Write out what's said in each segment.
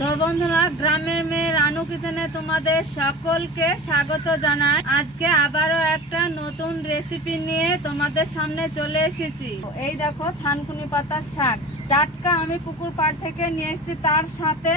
তো বন্ধুরা, গ্রামের মেয়ে রানু কিচেনে তোমাদের সকলকে স্বাগত জানাই। আজকে আবারও একটা নতুন রেসিপি নিয়ে তোমাদের সামনে চলে এসেছি। এই দেখো, থানকুনি পাতার শাক। টাটকা আমি পুকুর পাড় থেকে নিয়ে এসেছি, তার সাথে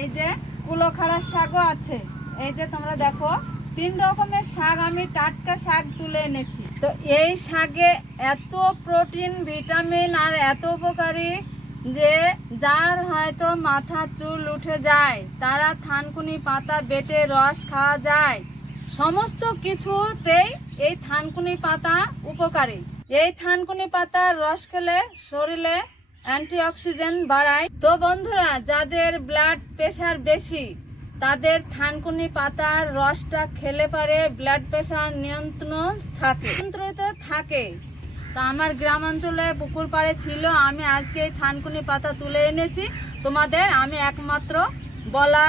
এই যে কুলোখাড়ার শাকও আছে। এই যে তোমরা দেখো, তিন রকমের শাক আমি টাটকা শাক তুলে এনেছি। তো এই শাকে এত প্রোটিন ভিটামিন আর এত উপকারী। যে যার হয়তো মাথা চুল উঠে যায়, তারা থানকুনি পাতা বেটে রস খাওয়া যায়। সমস্ত কিছুতেই এই থানকুনি পাতা উপকারী। এই থানকুনি পাতার রস খেলে শরীরে অ্যান্টিঅক্সিজেন বাড়ায়। তো বন্ধুরা, যাদের ব্লাড প্রেশার বেশি, তাদের থানকুনি পাতার রসটা খেলে পারে ব্লাড প্রেশার নিয়ন্ত্রণ থাকে। নিয়ন্ত্রিত থাকে। তো আমার গ্রাম অঞ্চলে পুকুর পাড়ে ছিল, আমি আজকে এই থানকুনি পাতা তুলে এনেছি। তোমাদের আমি একমাত্র বলা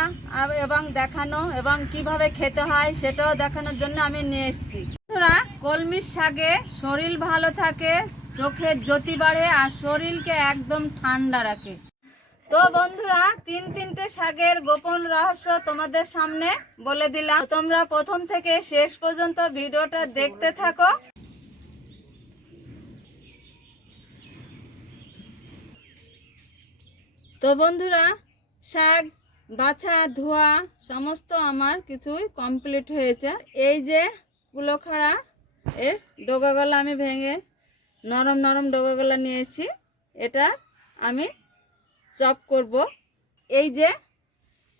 এবং দেখানো এবং কীভাবে খেতে হয় সেটাও দেখানোর জন্য আমি নিয়ে এসেছি। বন্ধুরা, কলমির শাকে শরীর ভালো থাকে, চোখের জ্যোতি বাড়ে আর শরীরকে একদম ঠান্ডা রাখে। তো বন্ধুরা, তিন তিনটে শাকের গোপন রহস্য তোমাদের সামনে বলে দিলাম। তোমরা প্রথম থেকে শেষ পর্যন্ত ভিডিওটা দেখতে থাকো। তো বন্ধুরা, শাক, বাছা, ধোয়া, সমস্ত আমার কিছুই কমপ্লিট হয়েছে। এই যে কুলোখাড়া, এর ডোগাগুলো আমি ভেঙে নরম নরম ডোগাগুলো নিয়েছি। এটা আমি চপ করব। এই যে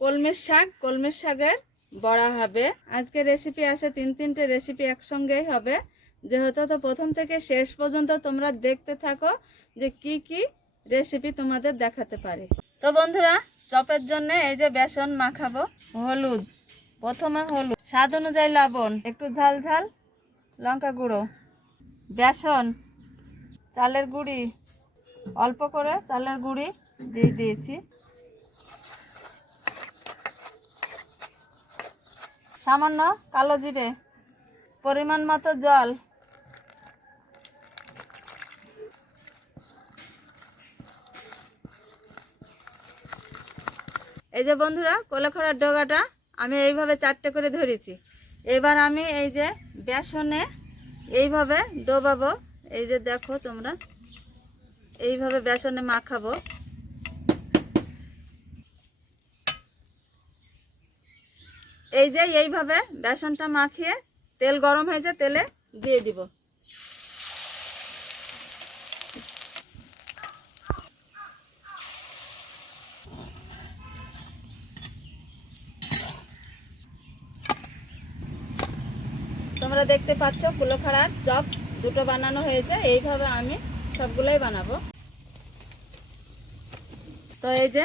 কলমের শাক, কলমের শাকের বড়া হবে। আজকে রেসিপি আছে তিন তিনটে রেসিপি একসঙ্গেই হবে। যেহেতু তো প্রথম থেকে শেষ পর্যন্ত তোমরা দেখতে থাকো যে কি কি রেসিপি তোমাদের দেখাতে পারি। তো বন্ধুরা, চপের জন্য এই যে বেসন মাখাবো, হলুদ। প্রথমে হলুদ, স্বাদ অনুযায়ী লবণ, একটু ঝাল ঝাল লঙ্কা গুঁড়ো, বেসন, চালের গুঁড়ি, অল্প করে চালের গুঁড়ি দিয়ে দিয়েছি। সামান্য কালো জিরে, পরিমাণ মতো জল এই যে বন্ধুরা, কোলাখড়ার ডগাটা আমি এইভাবে চারটে করে ধরেছি। এবার আমি এই যে বেসনে এইভাবে ডোবাবো। এই যে দেখো তোমরা, এইভাবে বেসনে মাখাবো। এই যে এইভাবে বেসনটা মাখিয়ে তেল গরম হয়েছে, তেলে দিয়ে দিব তোমরা দেখতে পাচ্ছ, কুলোখাড়ার চপ দুটো বানানো হয়েছে, এইভাবে আমি সবগুলোই বানাবো। তো এই যে,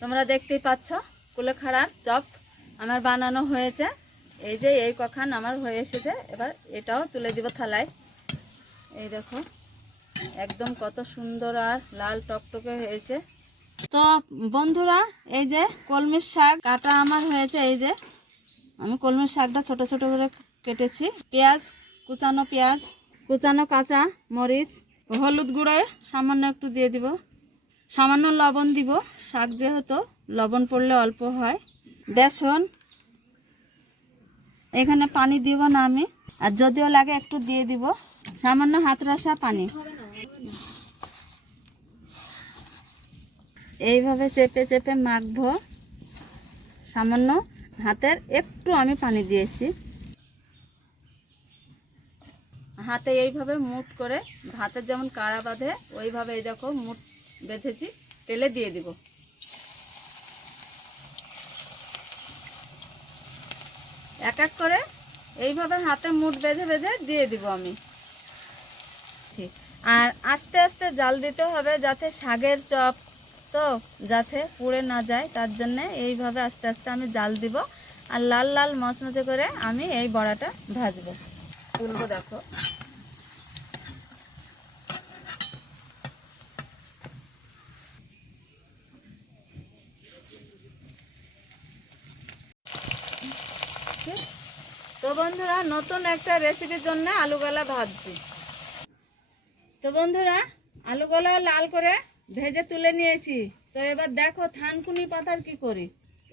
তোমরা দেখতেই পাচ্ছ, কুলোখাড়ার চপ আমার বানানো হয়েছে। এই যে, এই কখান আমার হয়ে এসেছে, এবার এটাও তুলে দিব থালায়। এই দেখো, একদম কত সুন্দর আর লাল টকটকে হয়েছে। তো বন্ধুরা, এই যে, কলমির শাক কাটা আমার হয়েছে, এই যে। আমি কলমির শাকটা ছোট ছোট করে কেটেছি। পেঁয়াজ, কুচানো পেঁয়াজ, কুচানো কাঁচা মরিচ, হলুদ গুঁড়ো, সামান্য একটু দিয়ে দিব। সামান্য লবণ দিব। শাক যেহেতু লবণ পড়লে অল্প হয়। বেসন, এখানে পানি দিব না আমি। আর যদিও লাগে একটু দিয়ে দিব। সামান্য হাত রসা পানি। এইভাবে চেপে চেপে মাখবো। সামান্য হাতের একটু আমি পানি দিয়েছি। হাতে এইভাবে মুট করে, হাতের যেমন কাড়া বাঁধে, ওইভাবে এই দেখো মুট বেঁধেছি, তেলে দিয়ে দিব। এক এক করে এইভাবে হাতে মুট বেঁধে বেঁধে দিয়ে দিব আমি। আর আস্তে আস্তে জাল দিতে হবে যাতে শাগের চপ তো যাতে পুড়ে না যায়, তার জন্য এইভাবে আস্তে আস্তে আমি জাল দিব। আর লাল লাল মচমচে করে আমি এই বড়াটা ভাজবো। তুলবো দেখো। তো বন্ধুরা, নতুন একটা রেসিপির জন্য আলুগুলা ভাজছি। তো বন্ধুরা আলুগুলো লাল করে ভেজে তুলে নিয়েছি। তো এবার দেখো থানকুনি পাতার কি করি।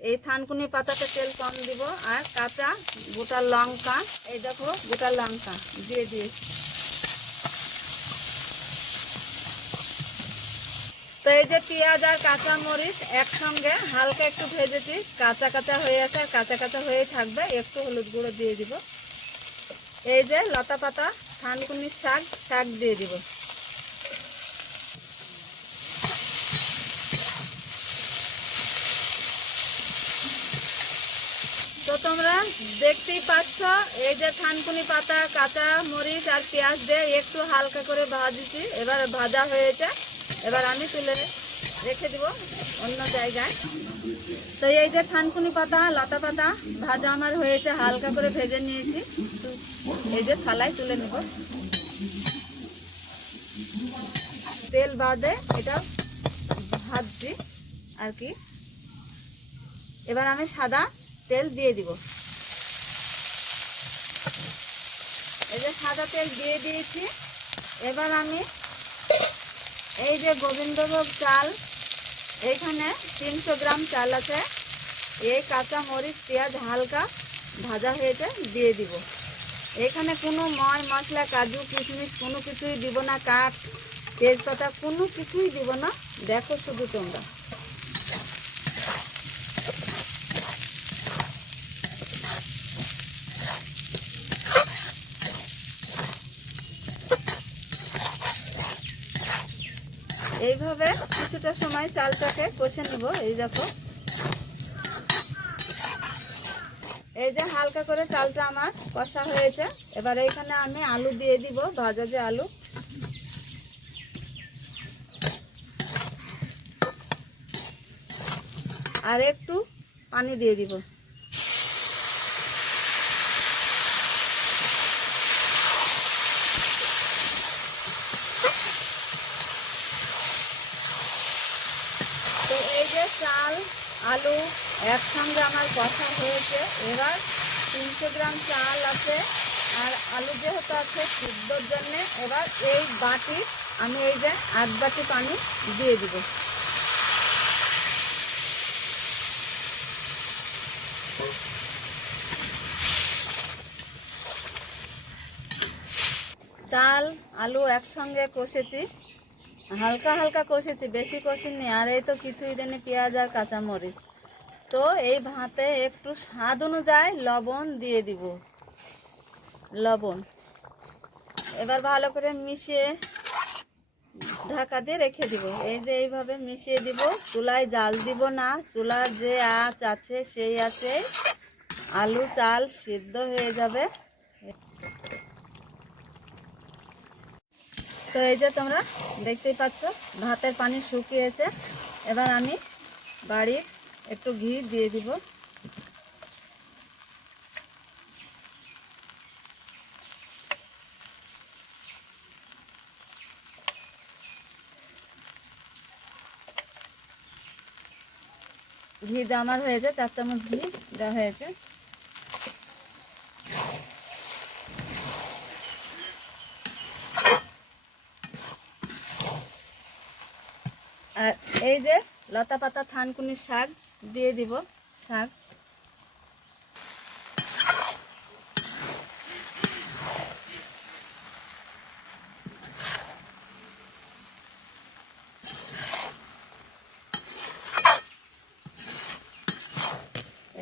এই থানকুনি পাতাতে তেল কম দিব আর কাঁচা গোটা লঙ্কা, এই দেখো গোটা লঙ্কা দিয়ে দিয়েছি। তো এই যে পেঁয়াজ আর কাঁচা মরিচ একসঙ্গে হালকা একটু ভেজেছি, কাঁচা কাঁচা হয়ে আছে আর কাঁচা কাঁচা হয়েই থাকবে, একটু হলুদ গুঁড়ো দিয়ে দিব। এই যে লতা পাতা থানকুনির শাক শাক দিয়ে দিব তো তোমরা দেখতেই পাচ্ছ, এই যে থানকুনি পাতা, কাঁচা মরিচ আর পেঁয়াজ দিয়ে একটু হালকা করে ভাজিছি। এবার ভাজা হয়েছে। এবার আমি তুলে রেখে দিব অন্য জায়গায়। তো এই যে থানকুনি পাতা, লতা পাতা, ভাজা আমার হয়েছে, হালকা করে ভেজে নিয়েছি। এই যে থালায় তুলে নেব। তেল বাদে এটা ভাজছি আর কি। এবার আমি সাদা তেল দিয়ে দিব। এই যে সাদা তেল দিয়ে দিয়েছি। এবার আমি এই যে গোবিন্দভোগ চাল এইখানে তিনশো গ্রাম চাল আছে। এই কাঁচা মরিচ, পেঁয়াজ হালকা ভাজা হয়েছে, দিয়ে দিব। এখানে কোনো ময়, মশলা, কাজু, কিশমিশ কোনো কিছুই দিব না, কাঠ, তেজপাতা কোনো কিছুই দিব না। দেখো শুধু তোমরা। এইভাবে কিছুটা সময় চালটাকে কষে নেব, এই দেখো। এই যে হালকা করে চালটা আমার কষা হয়েছে, এবার এখানে আমি আলু দিয়ে দিব, ভাজা যে আলু। আর একটু পানি দিয়ে দিব তো এই যে চাল আলু একসঙ্গে আমার কষা হয়েছে। এবার তিনশো গ্রাম চাল আছে আর আলু যেহেতু আছে সিদ্ধর জন্যে, এবার এই বাটি, আমি এই যে আধ বাটি পানি দিয়ে দিব। চাল, আলু একসঙ্গে কষেছি। হালকা হালকা কষেছি, বেশি কষিনি আর এই তো কিছুই দেনি পেঁয়াজ আর কাঁচামরিচ। তো এই ভাতে একটু স্বাদ অনুযায়ী লবণ দিয়ে দিব। লবণ। এবার ভালো করে মিশিয়ে ঢাকা দিয়ে রেখে দিব। এই যে এইভাবে মিশিয়ে দিব। চুলায় জাল দিব না। চুলার যে আঁচ আছে, সেই আছে আলু চাল সিদ্ধ হয়ে যাবে। তো এই যে তোমরা দেখতেই পাচ্ছ, ভাতের পানি শুকিয়েছে। এবার আমি বাড়ির একটু ঘি দিয়ে দিব। ঘি দেওয়া আমার হয়েছে, চার চামচ ঘি দেওয়া হয়েছে আর এই যে লতা পাতা থানকুনির শাক দিয়ে দিব, শাক।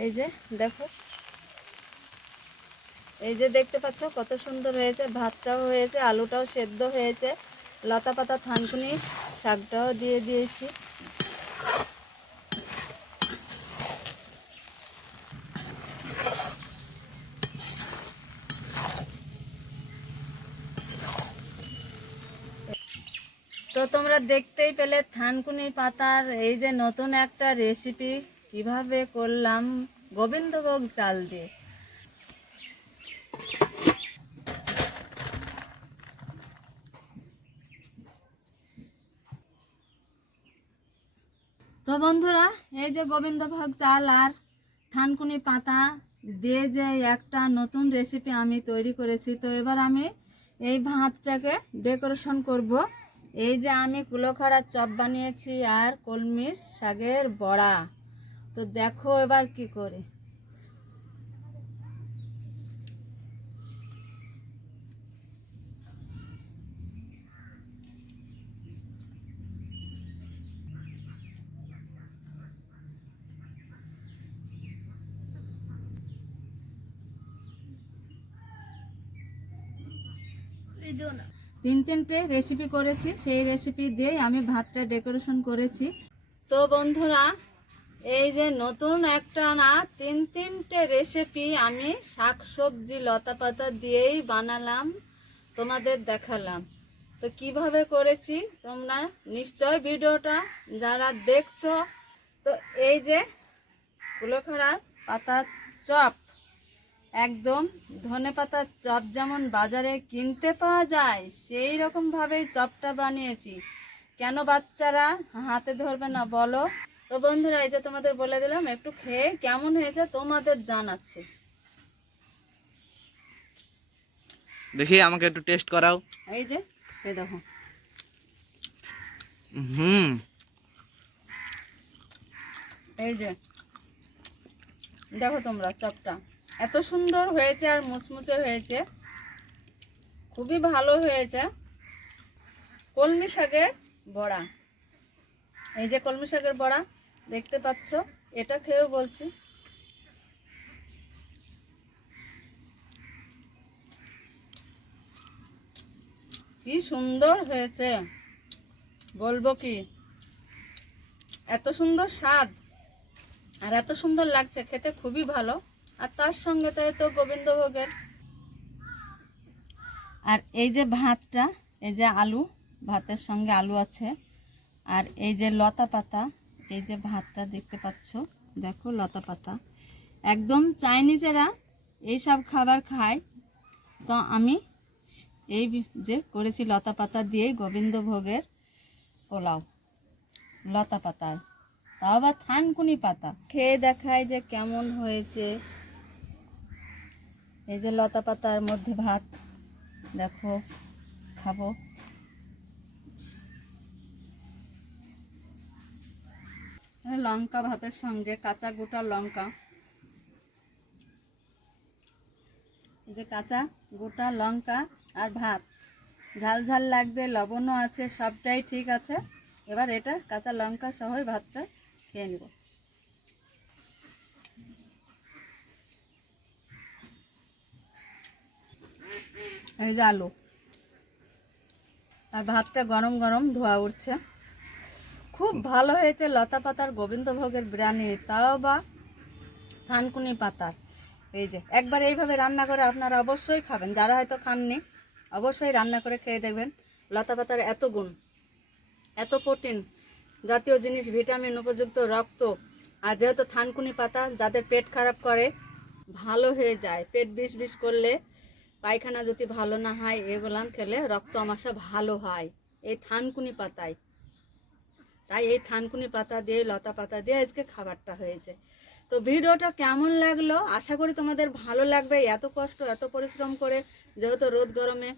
এই যে দেখো। এই যে দেখতে পাচ্ছ কত সুন্দর হয়েছে, ভাতটাও হয়েছে, আলুটাও সেদ্ধ হয়েছে, লতা পাতা, থানকুনি শাকটাও দিয়ে দিয়েছি। তোমরা দেখতেই পেলে থানকুনি পাতার এই যে নতুন একটা রেসিপি কীভাবে করলাম গোবিন্দভোগ চাল দিয়ে। তো বন্ধুরা, এই যে গোবিন্দভোগ চাল আর থানকুনি পাতা দিয়ে যে একটা নতুন রেসিপি আমি তৈরি করেছি, তো এবার আমি এই ভাতটাকে ডেকোরেশন করব। এই যে আমি কুলোখাড়ার চপ বানিয়েছি আর কলমির শাকের বড়া। তো দেখো এবার কি করে। তিন তিনটে রেসিপি করেছি, সেই রেসিপি দিয়েই আমি ভাতটা ডেকোরেশন করেছি। তো বন্ধুরা, এই যে নতুন একটা না, তিন তিনটে রেসিপি আমি শাক সবজি লতা পাতা দিয়েই বানালাম, তোমাদের দেখালাম। তো কীভাবে করেছি তোমরা নিশ্চয় ভিডিওটা যারা দেখছ, তো এই যে কুলোখাড়া পাতার চপ একদম ধনে পাতার চপ যেমন বাজারে কিনতে পাওয়া যায় সেই রকম ভাবেই চপটা বানিয়েছি। কেন বাচ্চারা হাতে ধরবে না বলো? তো বন্ধুরা এই যে তোমাদের বলে দিলাম একটু খেয়ে কেমন হয়েছে তোমাদের জানাচ্ছে। দেখি আমাকে একটু টেস্ট করাও। এই যে এই দেখো। হুম। এই যে দেখো তোমরা চপটা। এত সুন্দর হয়েছে আর মুচমুচে হয়েছে। খুবই ভালো হয়েছে। কলমি শাকের বড়া। এই যে কলমি শাকের বড়া, দেখতে পাচ্ছ? এটা খেয়েও বলছি। কি সুন্দর হয়েছে। বলব কি? এত সুন্দর স্বাদ। আর এত সুন্দর লাগছে, খেতে খুবই ভালো। আর তার সঙ্গে তো এই তো গোবিন্দভোগের। আর এই যে ভাতটা, এই যে আলু, ভাতের সঙ্গে আলু আছে। আর এই যে লতা পাতা, এই যে ভাতটা দেখতে পাচ্ছ, দেখো লতা পাতা। একদম চাইনিজেরা এইসব খাবার খায়। তো আমি এই যে করেছি লতা পাতা দিয়ে গোবিন্দভোগের পোলাও, লতা পাতার। তাও আবার থানকুনি পাতা। খেয়ে দেখায় যে কেমন হয়েছে। এই যে লতা পাতার মধ্যে ভাত, দেখো, খাব। লঙ্কা ভাতের সঙ্গে কাঁচা গোটা লঙ্কা। যে কাঁচা গোটা লঙ্কা আর ভাত। ঝাল ঝাল লাগবে, লবণও আছে, সবটাই ঠিক আছে। এবার এটা কাঁচা লঙ্কা সহই ভাতটা খেয়ে নেব। এই যে আলু। আর ভাতটা গরম গরম ধোয়া উঠছে। খুব ভালো হয়েছে লতা পাতার গোবিন্দভোগের বিরিয়ানি, তাও বা থানকুনি পাতার। এই যে, একবার এইভাবে রান্না করে আপনারা অবশ্যই খাবেন। যারা হয়তো খাননি, অবশ্যই রান্না করে খেয়ে দেখবেন লতা পাতার এত গুণ, এত প্রোটিন জাতীয় জিনিস, ভিটামিন, উপযুক্ত রক্ত। আর যেহেতু থানকুনি পাতা, যাদের পেট খারাপ করে, ভালো হয়ে যায়। পেট বিষ বিষ করলে পায়খানা যদি ভালো না হয়, এগুলান খেলে রক্ত আমাশা ভালো হয়। এই থানকুনি পাতায়। তাই এই থানকুনি পাতা দিয়ে, লতা পাতা দিয়ে আজকে খাবারটা হয়েছে। তো ভিডিওটা কেমন লাগল? আশা করি তোমাদের ভালো লাগবে। এত কষ্ট, এত পরিশ্রম করে যেহেতু রোদ গরমে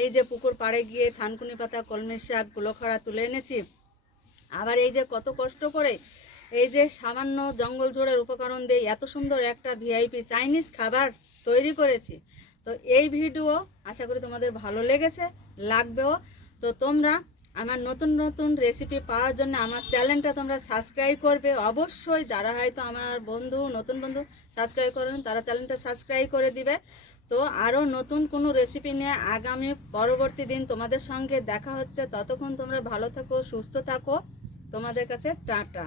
এই যে পুকুর পাড়ে গিয়ে থানকুনি পাতা, কলমের শাক গুলোখড়া তুলে এনেছি, আবার এই যে কত কষ্ট করে এই যে সামান্য জঙ্গল ঝোড়ের উপকরণ দিয়ে এত সুন্দর একটা ভিআইপি চাইনিজ খাবার তৈরি করেছি। তো এই ভিডিও আশা করি তোমাদের ভালো লেগেছে, লাগবেও। তো তোমরা আমার নতুন নতুন রেসিপি পাওয়ার জন্য আমার চ্যানেলটা তোমরা সাবস্ক্রাইব করবে। অবশ্যই যারা হয়তো আমার বন্ধু, নতুন বন্ধু সাবস্ক্রাইব করেন, তারা চ্যানেলটা সাবস্ক্রাইব করে দিবে। তো আরও নতুন কোনো রেসিপি নিয়ে আগামী পরবর্তী দিন তোমাদের সঙ্গে দেখা হচ্ছে। ততক্ষণ তোমরা ভালো থাকো, সুস্থ থাকো। তোমাদের কাছে টাটা।